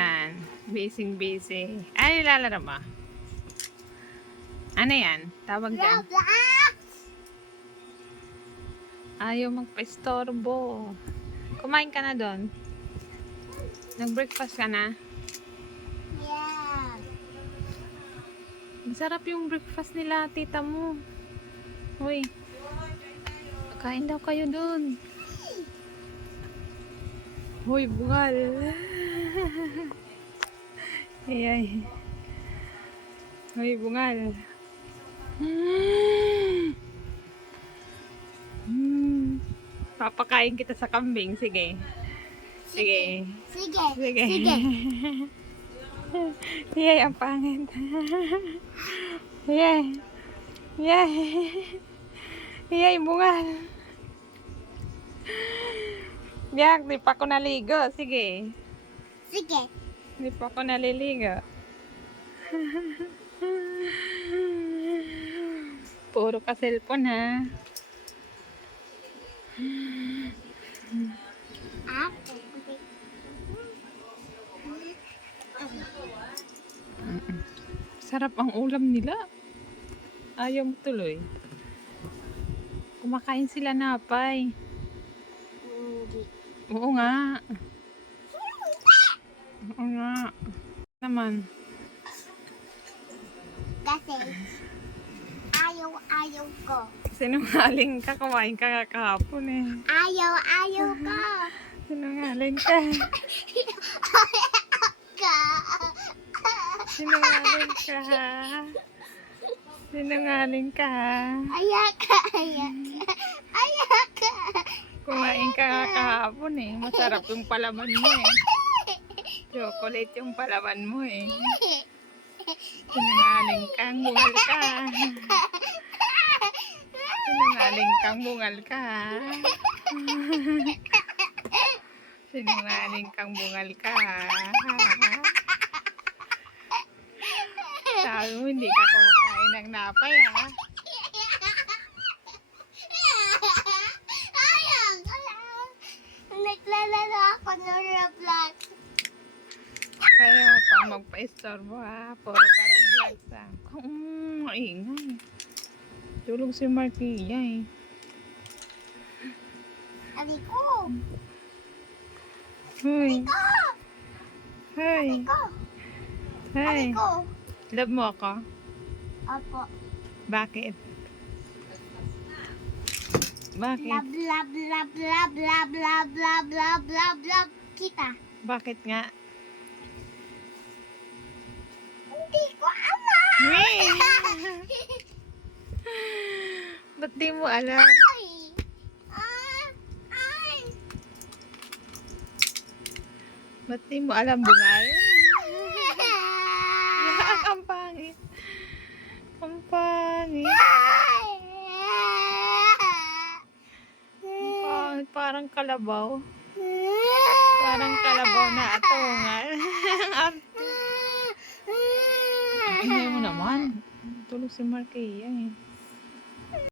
yan? Busy. Ay, nilalaro mo? Ano yan? Tawag dyan? Ayaw magpa-istorbo. Kumain ka na doon? Nag-breakfast ka na? Yeah. Masarap yung breakfast nila, tita mo. Uy, kain daw kayo doon. Uy, bungal. Ay. Uy, bungal. Papakain kita sa kambing. Sige. Sige. Yay, ang pangit. Yay. Yay, bungal. Yak, di pa ako naligo. Sige. Di pa ako naliligo. Puro ka cellphone, ha? Sarap ang ulam nila. Ayaw mo tuloy. Kumakain sila napay. Oo nga. Oo nga. Naman. Kasi ayaw ko. Sinungaling ka. Kumain ka kahapon eh. Ayaw ko. Sinungaling ka. Sinungaling ka ha. Sinungaling ka ha. Ayak ka. Kumain ka kahapon eh. Masarap yung palaman mo eh. Chocolate yung palaman mo eh. Sinungaling kang bungal ka. Sinungaling kang bungal ka. Sinungaling kang bungal ka. Sabi mo hindi ka kumakain ng napay ha. Naglalaro ako ng Roblox. Kaya mo pang magpa-istorbo ha. Puro ka Roblox ha. Maingay. Tulog si Marquilla eh. Aliko. Hoy. Hoy. Hoy. Aliko. Love mo ako? Opo. Bakit? Bakit? Love kita. Bakit nga? Hindi ko alam. Ba't di mo alam? Ba't di mo alam bungal? Yak, ang pangit. Ang pangit. Parang kalabaw. Parang kalabaw na atungal. Ingay mo naman. Tulog si Marquilla eh.